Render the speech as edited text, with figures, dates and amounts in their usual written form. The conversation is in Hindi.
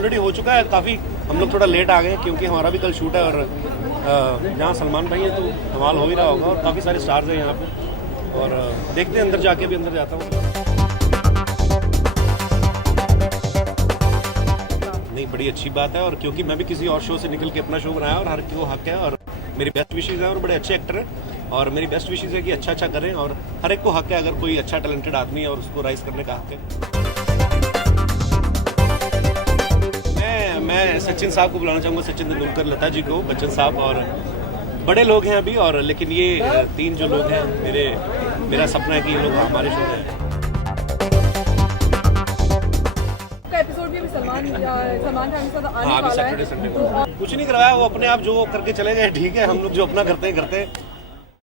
ऑलरेडी हो चुका है काफ़ी। हम लोग थोड़ा लेट आ गए क्योंकि हमारा भी कल शूट है, और जहाँ सलमान भाई है तो धमाल हो ही रहा होगा, और काफ़ी सारे स्टार्स हैं यहाँ पे। और देखते हैं, अंदर जाके भी अंदर जाता हूँ। नहीं, बड़ी अच्छी बात है, और क्योंकि मैं भी किसी और शो से निकल के अपना शो बनाया, और हर को हक है, और मेरी बेस्ट विशेज़ है, और बड़े अच्छे एक्टर हैं, और मेरी बेस्ट विशेज़ है कि अच्छा करें, और हर एक को हक है अगर कोई अच्छा टैलेंटेड आदमी है और उसको राइज करने का हक है। मैं सचिन साहब को बुलाना चाहूँगा, सचिन तेंदुलकर, लता जी को, बच्चन साहब, और बड़े लोग हैं अभी, और लेकिन ये 3 जो लोग हैं, मेरा सपना है कि ये लोग हमारे शो में। एपिसोड भी सलमान खान के साथ आने हाँ, अभी वाला सैटरडे संडे को कुछ नहीं करवाया, वो अपने आप जो करके चले गए, ठीक है। हम लोग जो अपना करते हैं